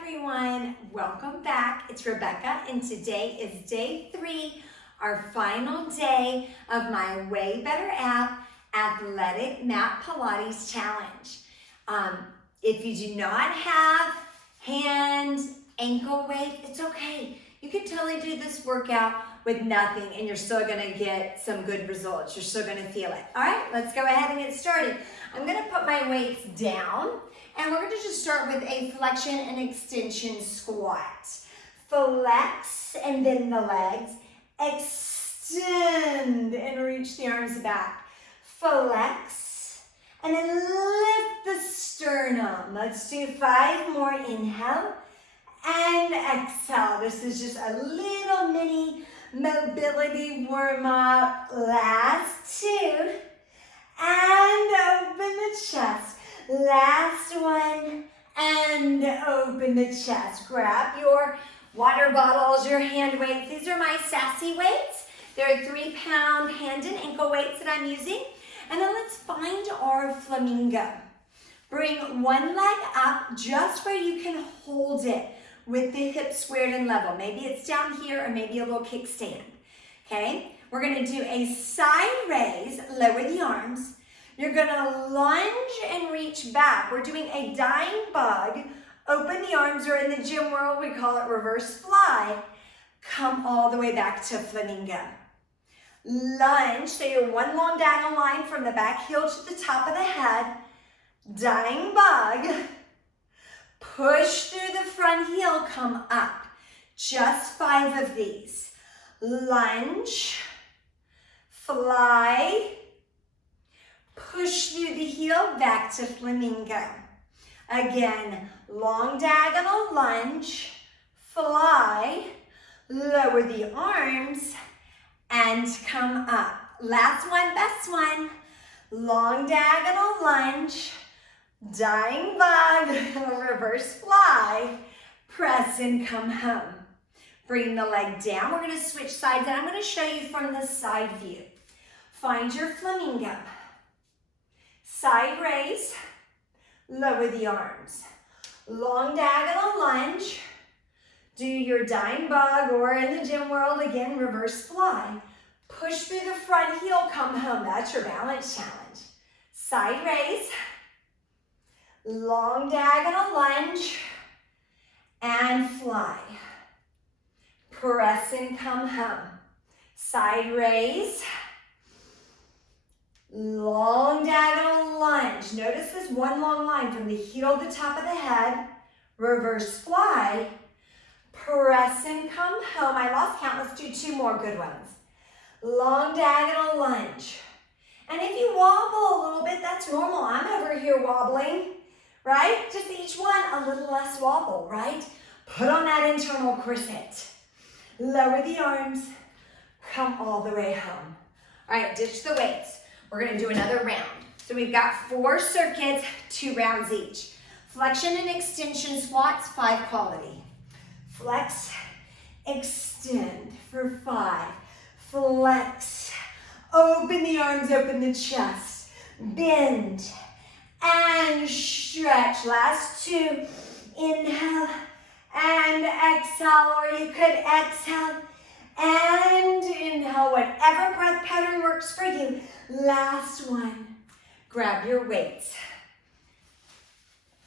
everyone, welcome back. It's Rebecca and today is day 3, our final day of my WayBetter app Athletic Mat Pilates Challenge. If you do not have hand, ankle weight, it's okay. You can totally do this workout with nothing and you're still gonna get some good results. You're still gonna feel it. All right, let's go ahead and get started. I'm gonna put my weights down and we're gonna just start with a flexion and extension squat. Flex and bend the legs. Extend and reach the arms back. Flex and then lift the sternum. Let's do 5 more. Inhale and exhale. This is just a little mini mobility warm-up. Last 2. And open the chest. Last one. And open the chest. Grab your water bottles, your hand weights. These are my sassy weights. They're 3-pound hand and ankle weights that I'm using. And then let's find our flamingo. Bring one leg up just where you can hold it with the hips squared and level. Maybe it's down here or maybe a little kickstand. Okay? We're gonna do a side raise, lower the arms. You're gonna lunge and reach back. We're doing a dying bug. Open the arms, or in the gym world, we call it reverse fly. Come all the way back to flamingo. Lunge, so you're one long diagonal line from the back heel to the top of the head. Dying bug. Push through the front heel, come up. Just 5 of these. Lunge, fly, push through the heel, back to flamingo. Again, long diagonal lunge, fly, lower the arms, and come up. Last one, best one. Long diagonal lunge, dying bug, reverse fly, press and come home. Bring the leg down. We're gonna switch sides and I'm gonna show you from the side view. Find your flamingo. Side raise, lower the arms. Long diagonal lunge. Do your dying bug, or in the gym world, again, reverse fly. Push through the front heel, come home. That's your balance challenge. Side raise. Long diagonal lunge and fly. Press and come home. Side raise. Long diagonal lunge. Notice this one long line from the heel to the top of the head. Reverse fly. Press and come home. I lost count. Let's do 2 more good ones. Long diagonal lunge. And if you wobble a little bit, that's normal. I'm over here wobbling. Right? Just each one a little less wobble, right? Put on that internal corset. Lower the arms. Come all the way home. All right, ditch the weights. We're gonna do another round. So we've got 4 circuits, 2 rounds each. Flexion and extension squats, 5 quality. Flex, extend for 5. Flex, open the arms, open the chest. Bend and stretch. Last 2, inhale and exhale, or you could exhale and inhale, whatever breath pattern works for you. Last one, grab your weights.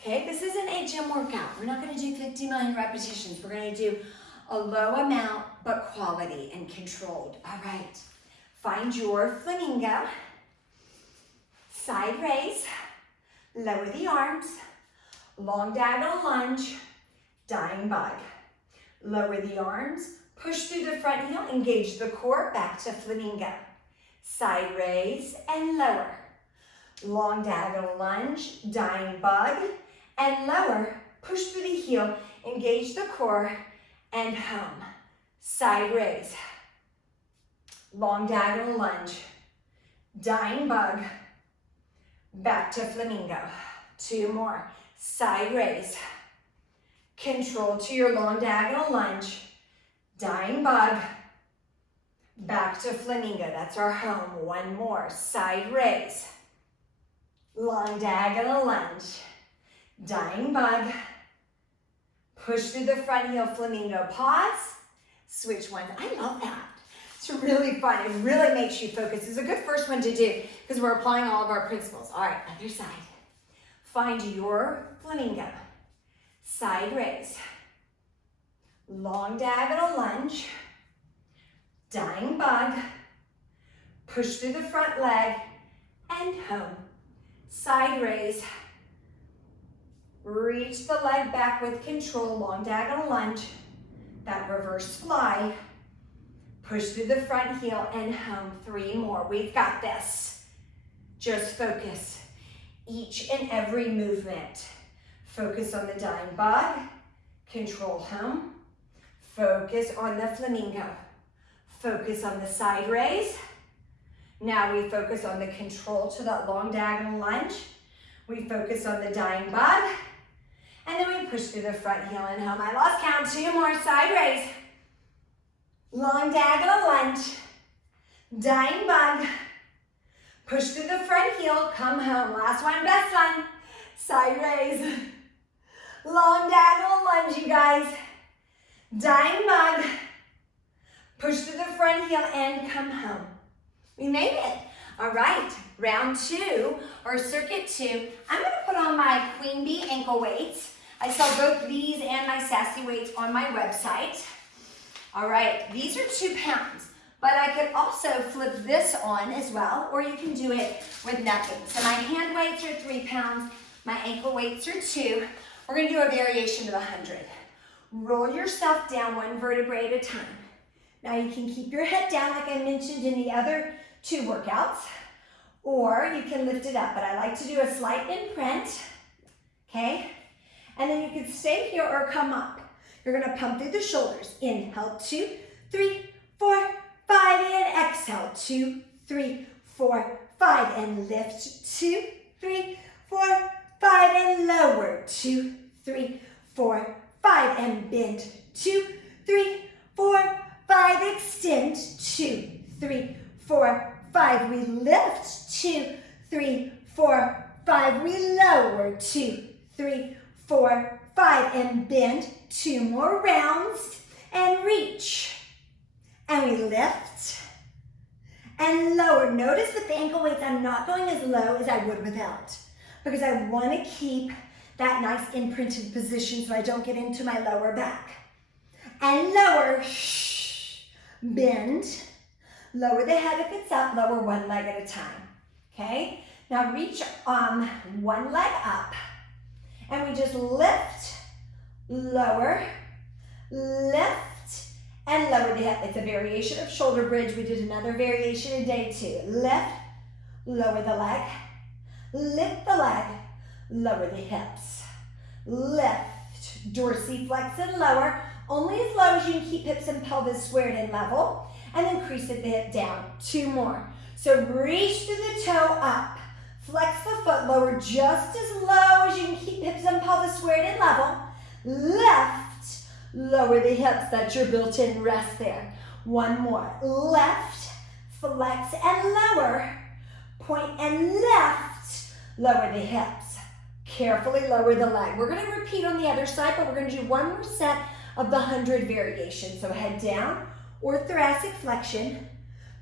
Okay, this isn't a gym workout. We're not gonna do 50 million repetitions. We're gonna do a low amount, but quality and controlled. All right, find your flamingo. Side raise. Lower the arms, long diagonal lunge, dying bug. Lower the arms, push through the front heel, engage the core, back to flamingo. Side raise and lower. Long diagonal lunge, dying bug, and lower, push through the heel, engage the core, and home. Side raise. Long diagonal lunge, dying bug, back to flamingo. 2 more. Side raise. Control to your long diagonal lunge. Dying bug. Back to flamingo. That's our home. 1 more. Side raise. Long diagonal lunge. Dying bug. Push through the front heel, flamingo, pause. Switch ones. I love that. It's really fun. It really makes you focus. It's a good first one to do because we're applying all of our principles. All right, other side. Find your flamingo. Side raise. Long diagonal lunge. Dying bug. Push through the front leg and home. Side raise. Reach the leg back with control. Long diagonal lunge. That reverse fly. Push through the front heel and home. 3 more. We've got this. Just focus. Each and every movement. Focus on the dying bug. Control home. Focus on the flamingo. Focus on the side raise. Now we focus on the control to that long diagonal lunge. We focus on the dying bug. And then we push through the front heel and home. I lost count. 2 more. Side raise. Long diagonal lunge. Dying bug. Push through the front heel. Come home. Last one. Best one. Side raise. Long diagonal lunge, you guys. Dying bug. Push through the front heel and come home. We made it. All right. Round 2 or circuit 2. I'm going to put on my Queen Bee ankle weights. I sell both these and my Sassy weights on my website. All right, these are 2 pounds, but I could also flip this on as well, or you can do it with nothing. So my hand weights are 3 pounds, my ankle weights are 2. We're gonna do a variation of 100. Roll yourself down 1 vertebrae at a time. Now you can keep your head down like I mentioned in the other 2 workouts, or you can lift it up, but I like to do a slight imprint, okay? And then you can stay here or come up. You're gonna pump through the shoulders. Inhale, 2, 3, 4, 5, and exhale, 2, 3, 4, 5, and lift, 2, 3, 4, 5, and lower, 2, 3, 4, 5, and bend, 2, 3, 4, 5, extend, 2, 3, 4, 5, we lift, 2, 3, 4, 5, we lower, 2, 3, 4, 5, and bend. 2 more rounds, and reach. And we lift, and lower. Notice with the ankle weights, I'm not going as low as I would without, because I want to keep that nice imprinted position so I don't get into my lower back. And lower, bend, lower the head if it's up, lower 1 leg at a time, okay? Now reach 1 leg up, and we just lift, lower, lift, and lower the hip. It's a variation of shoulder bridge. We did another variation in day 2. Lift, lower the leg, lift the leg, lower the hips, lift, dorsiflex and lower, only as low as you can keep hips and pelvis squared and level, and then crease it the hip down. 2 more. So reach through the toe up, flex the foot, lower just as low as you can keep hips and pelvis squared and level, lift, lower the hips, that's your built-in rest there. 1 more, left, flex and lower, point and lift, lower the hips, carefully lower the leg. We're gonna repeat on the other side, but we're gonna do 1 more set of the 100 variations. So head down or thoracic flexion,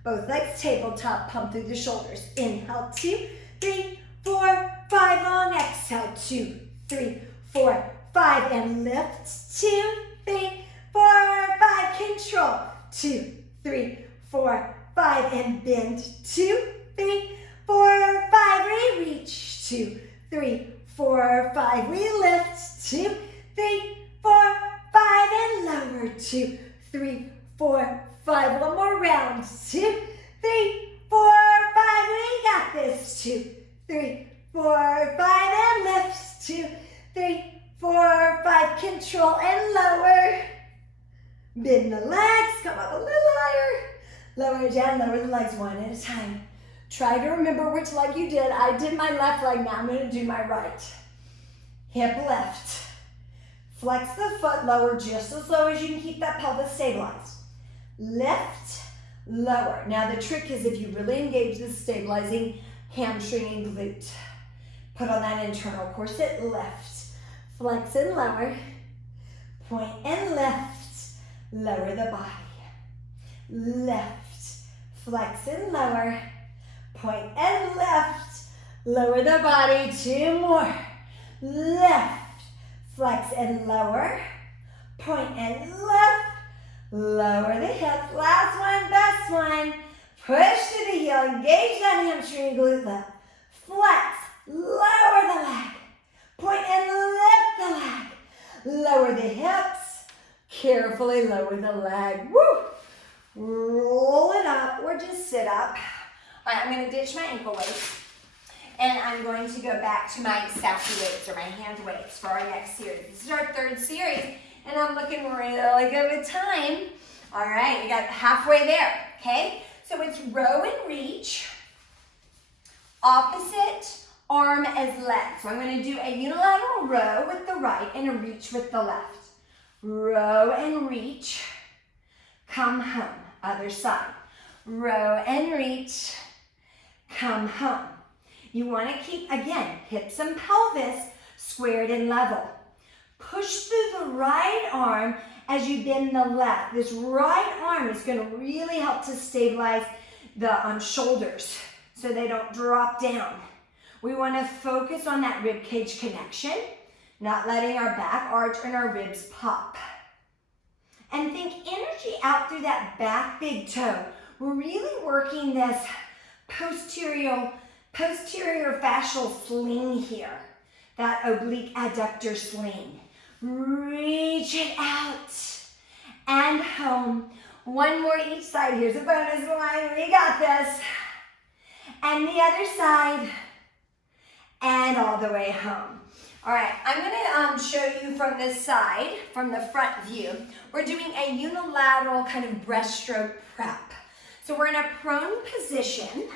both legs tabletop, pump through the shoulders. Inhale, 2, 3, 4, 5, long, exhale, 2, 3, 4, 5, and lift, 2, 3, 4, 5, control, 2, 3, 4, 5, and bend, 2, 3, 4, 5, reach, 2, 3, 4, 5, we lift, 2, 3, 4, 5, and lower, 2, 3, 4, 5, 1 more round, 2, 3, 4, 5, we got this, 2, 3, 4, 5, and lift, 2, 3, 4, 5, control and lower. Bend the legs, come up a little higher. Lower it down, lower the legs 1 at a time. Try to remember which leg you did. I did my left leg, now I'm gonna do my right. Hip lift. Flex the foot, lower just as low as you can keep that pelvis stabilized. Lift, lower. Now the trick is if you really engage this stabilizing hamstring and glute, put on that internal corset, lift. Flex and lower, point and lift, lower the body. Lift, flex and lower, point and lift, lower the body. 2 more. Lift, flex and lower, point and lift, lower the hips. Last one, best one. Push to the heel, engage that hamstring glute lift. Flex, lower the leg, point and lift the leg. Lower the hips, carefully lower the leg. Woo! Roll it up or just sit up. All right, I'm going to ditch my ankle weights and I'm going to go back to my sassy weights or my hand weights for our next series. This is our 3rd series and I'm looking really good with time. All right, we got halfway there, okay? So it's row and reach, opposite arm as leg. So I'm going to do a unilateral row with the right and a reach with the left. Row and reach, come home. Other side. Row and reach, come home. You want to keep, again, hips and pelvis squared and level. Push through the right arm as you bend the left. This right arm is going to really help to stabilize the shoulders so they don't drop down. We want to focus on that rib cage connection, not letting our back arch and our ribs pop. And think energy out through that back big toe. We're really working this posterior fascial sling here, that oblique adductor sling. Reach it out and home. 1 more each side. Here's a bonus one. We got this. And the other side and all the way home. All right, I'm going to show you from this side, from the front view. We're doing a unilateral kind of breaststroke prep. So we're in a prone position.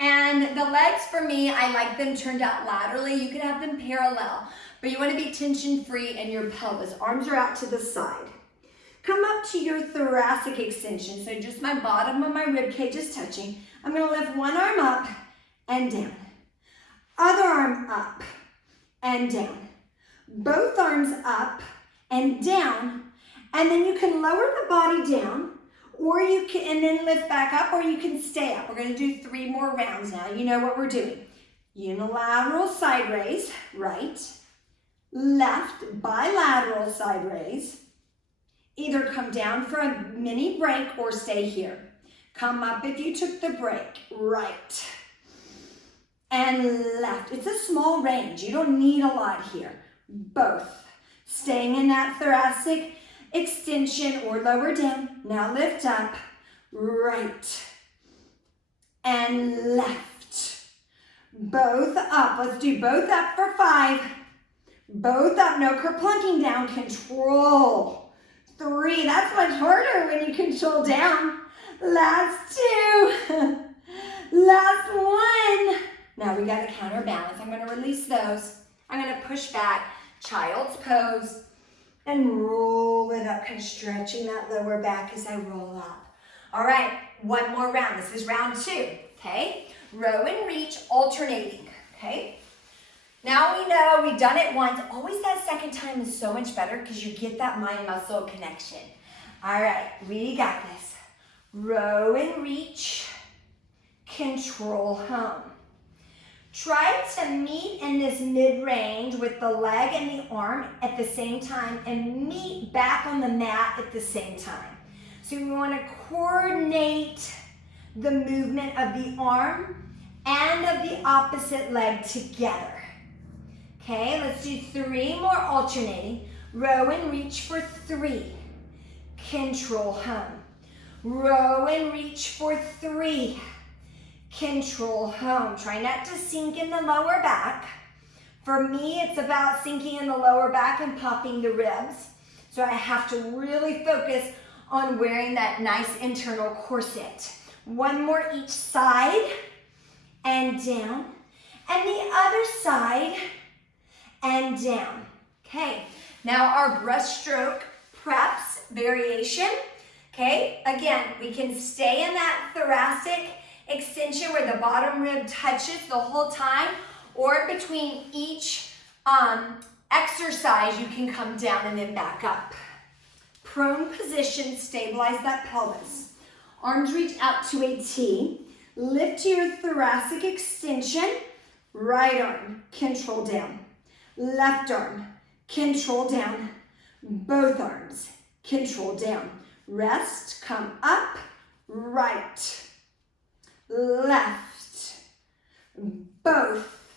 And the legs, for me, I like them turned out laterally. You can have them parallel, but you want to be tension-free in your pelvis. Arms are out to the side. Come up to your thoracic extension. So just my bottom of my rib cage is touching. I'm going to lift one arm up and down. Other arm up and down. Both arms up and down. And then you can lower the body down, or you can, and then lift back up, or you can stay up. We're going to do 3 more rounds now. You know what we're doing. Unilateral side raise, right, left, bilateral side raise. Either come down for a mini break or stay here. Come up if you took the break, right, and left. It's a small range. You don't need a lot here. Both. Staying in that thoracic extension or lower down. Now lift up, right, and left. Both up. Let's do both up for 5. Both up. No kerplunking down. Control. 3. That's much harder when you control down. Last 2. Last 1. Now we got to counterbalance. I'm going to release those. I'm going to push back, child's pose, and roll it up, kind of stretching that lower back as I roll up. All right, 1 more round. This is round 2, okay? Row and reach, alternating, okay? Now we know we've done it once. Always that second time is so much better because you get that mind-muscle connection. All right, we got this. Row and reach, control home. Try to meet in this mid-range with the leg and the arm at the same time and meet back on the mat at the same time. So we want to coordinate the movement of the arm and of the opposite leg together. Okay, let's do 3 more alternating. Row and reach for 3. Control home. Row and reach for 3. Control home. Try not to sink in the lower back. For me, it's about sinking in the lower back and popping the ribs. So I have to really focus on wearing that nice internal corset. 1 more each side and down. And the other side and down. Okay, now our breaststroke preps variation. Okay, again, we can stay in that thoracic extension where the bottom rib touches the whole time, or between each exercise, you can come down and then back up. Prone position, stabilize that pelvis. Arms reach out to a T. Lift to your thoracic extension. Right arm, control down. Left arm, control down. Both arms, control down. Rest, come up, right, left, both.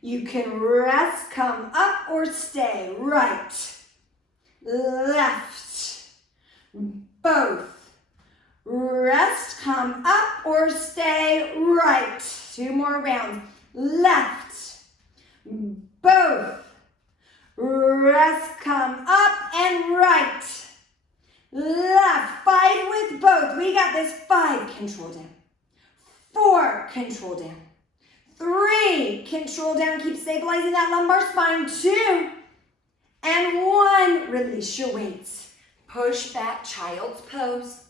You can rest, come up or stay, right, left, both. Rest, come up or stay, right. 2 more rounds. Left, both. Rest, come up and right. Left, 5 with both. We got this. 5, control down. 4, control down. 3, control down. Keep stabilizing that lumbar spine. 2, and 1. Release your weights. Push back, child's pose.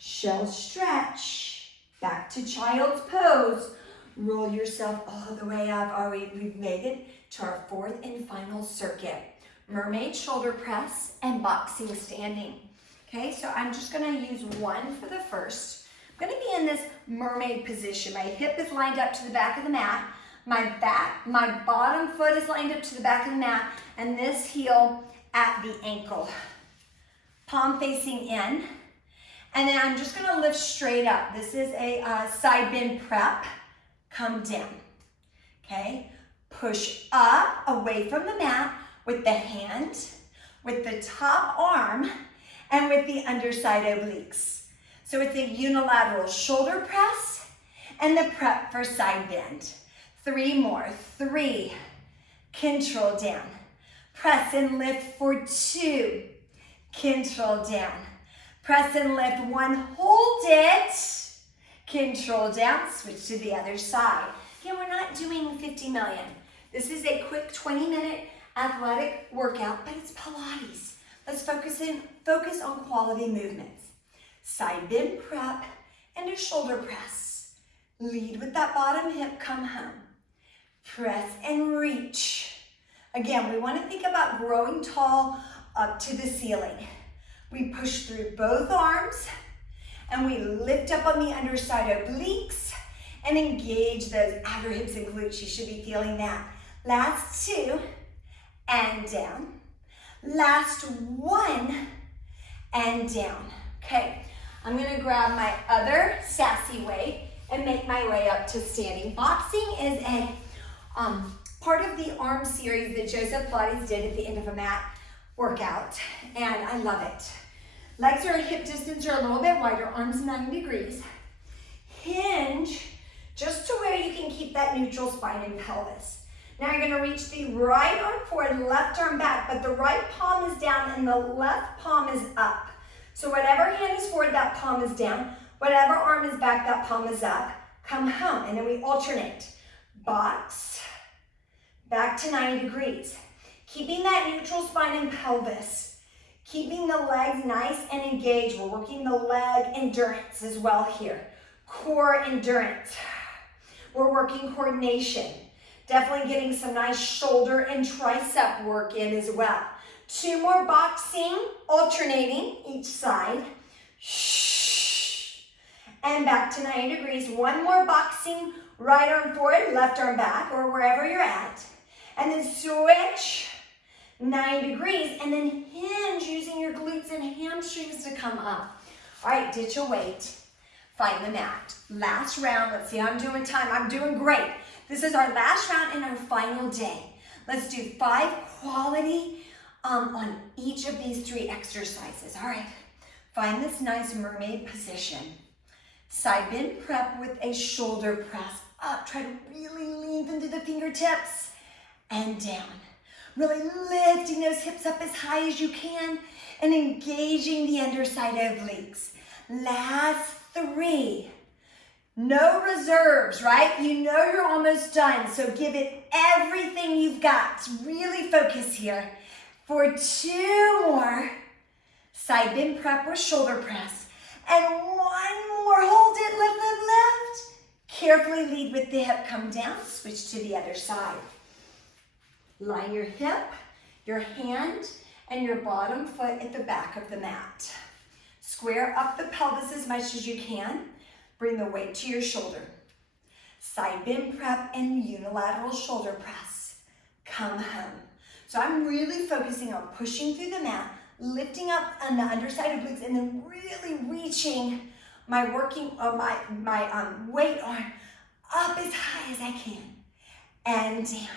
Shell stretch. Back to child's pose. Roll yourself all the way up. We've made it to our 4th and final circuit. Mermaid shoulder press and boxing standing. Okay, so I'm just gonna use one for the first. I'm gonna be in this mermaid position. My hip is lined up to the back of the mat. My bottom foot is lined up to the back of the mat, and this heel at the ankle. Palm facing in. And then I'm just gonna lift straight up. This is a side bend prep. Come down, okay? Push up away from the mat with the hand, with the top arm, and with the underside obliques. So it's a unilateral shoulder press and the prep for side bend. 3 more. 3, control down. Press and lift for 2, control down. Press and lift 1, hold it. Control down, switch to the other side. Again, we're not doing 50 million. This is a quick 20-minute athletic workout, but it's Pilates. Let's focus on quality movements. Side bend prep and a shoulder press. Lead with that bottom hip, come home. Press and reach. Again, we want to think about growing tall up to the ceiling. We push through both arms, and we lift up on the underside obliques and engage those outer hips and glutes. You should be feeling that. Last 2, and down. Last 1, and down. Okay, I'm gonna grab my other sassy weight and make my way up to standing. Boxing is a part of the arm series that Joseph Pilates did at the end of a mat workout, and I love it. Legs are hip distance or a little bit wider, arms 90 degrees. Hinge just to where you can keep that neutral spine and pelvis. Now you're gonna reach the right arm forward, left arm back, but the right palm is down and the left palm is up. So whatever hand is forward, that palm is down. Whatever arm is back, that palm is up. Come home, and then we alternate. Box, back to 90 degrees. Keeping that neutral spine and pelvis. Keeping the legs nice and engaged. We're working the leg endurance as well here. Core endurance. We're working coordination. Definitely getting some nice shoulder and tricep work in as well. 2 more boxing, alternating each side. And back to 90 degrees. 1 more boxing, right arm forward, left arm back, or wherever you're at. And then switch 90 degrees, and then hinge using your glutes and hamstrings to come up. All right, ditch a weight. Find the mat. Last round. Let's see how I'm doing time. I'm doing great. This is our last round and our final day. Let's do 5 quality on each of these 3 exercises. All right, find this nice mermaid position. Side bend prep with a shoulder press up. Try to really lean into the fingertips and down. Really lifting those hips up as high as you can and engaging the underside obliques. Last 3. No reserves, right? You know you're almost done, so give it everything you've got. Really focus here. For 2 more, side bend prep with shoulder press. And 1 more, hold it, lift, lift, lift. Carefully lead with the hip, come down, switch to the other side. Line your hip, your hand, and your bottom foot at the back of the mat. Square up the pelvis as much as you can. Bring the weight to your shoulder. Side bend prep and unilateral shoulder press. Come home. So I'm really focusing on pushing through the mat, lifting up on the underside of glutes, and then really reaching my weight arm up as high as I can. And down.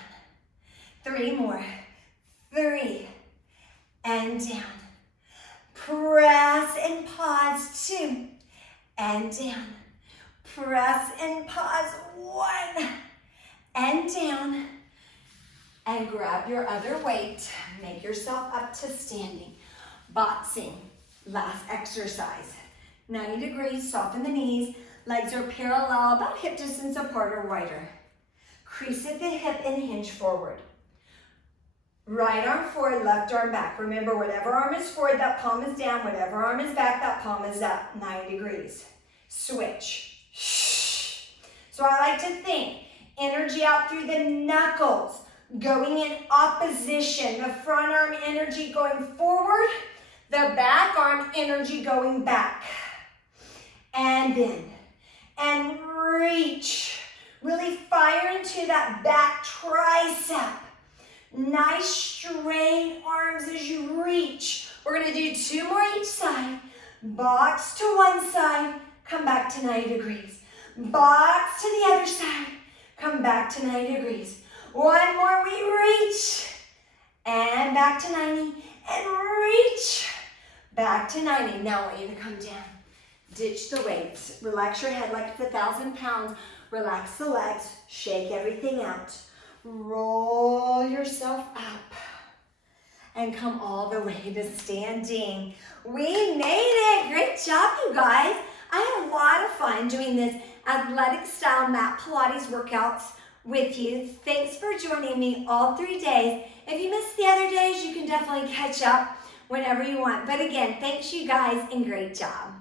3 more. 3. And down. Press and pause. 2. And down. Press and pause. 1. And down. And grab your other weight. Make yourself up to standing. Boxing. Last exercise. 90 degrees, soften the knees. Legs are parallel, about hip distance apart or wider. Crease at the hip and hinge forward. Right arm forward, left arm back. Remember, whatever arm is forward, that palm is down. Whatever arm is back, that palm is up. 90 degrees. Switch. So I like to think, energy out through the knuckles, going in opposition. The front arm energy going forward, the back arm energy going back. And bend. And reach. Really fire into that back tricep. Nice straight arms as you reach. We're going to do 2 more each side. Box to one side, come back to 90 degrees. Box to the other side, come back to 90 degrees. 1 more, we reach. And back to 90, and reach. Back to 90. Now I want you to come down. Ditch the weights. Relax your head like it's 1,000 pounds. Relax the legs. Shake everything out. Roll yourself up. And come all the way to standing. We made it. Great job, you guys. I had a lot of fun doing this Athletic Style Mat Pilates workouts with you. Thanks for joining me all 3 days. If you missed the other days, you can definitely catch up whenever you want. But again, thanks you guys and great job.